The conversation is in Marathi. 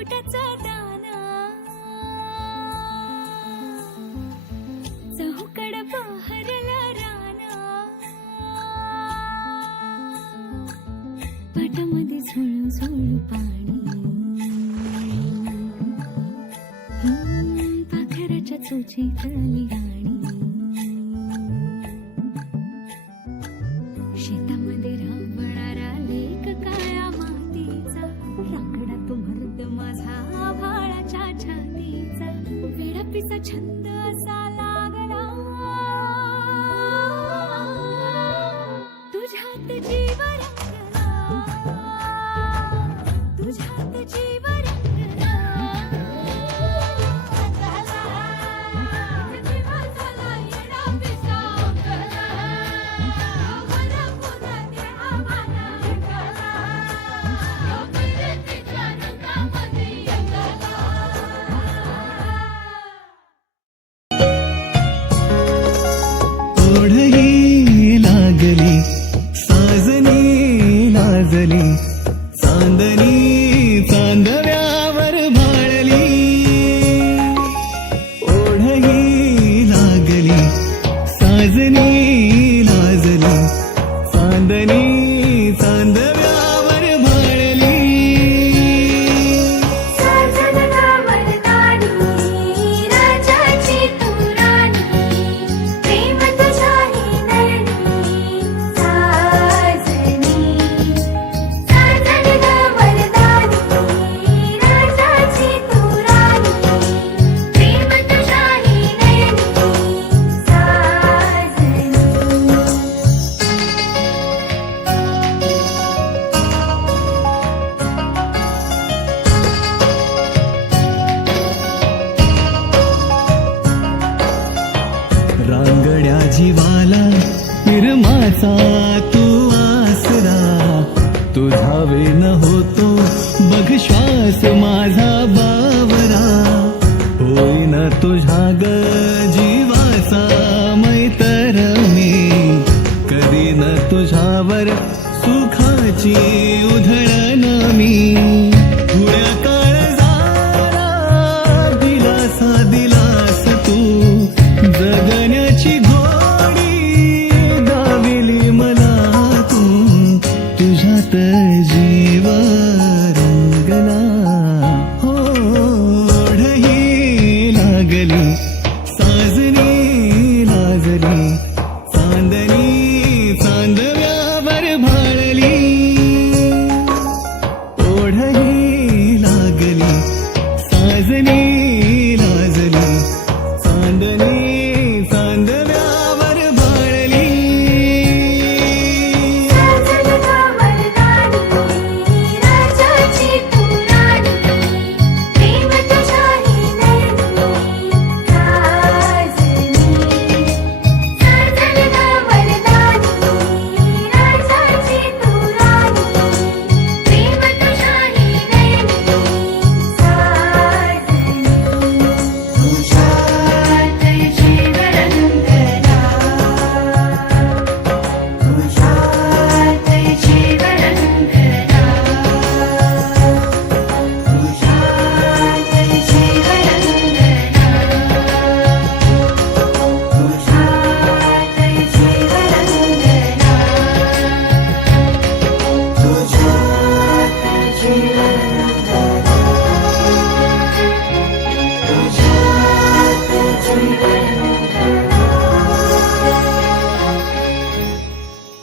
मुकुटाचा दाना. चहूकड बहरला राना. पाटामध्ये झुळू झुळू पाणी. हम्म, पाखराच्या चोचीतली गाणी. वेडापीचा छंद असा ओढही लागली साजनी लाजली चांदनी चांदव्यावर भाळली ओढही लागली साजनी निर्माचा तू आसरा तुझा वेन होतो बघ श्वास माझा बावरा. होय ना तुझा ग जीवाचा मैतर मी करीन तुझ्यावर सुखाची उधळण मी. पुढ्या ജീവ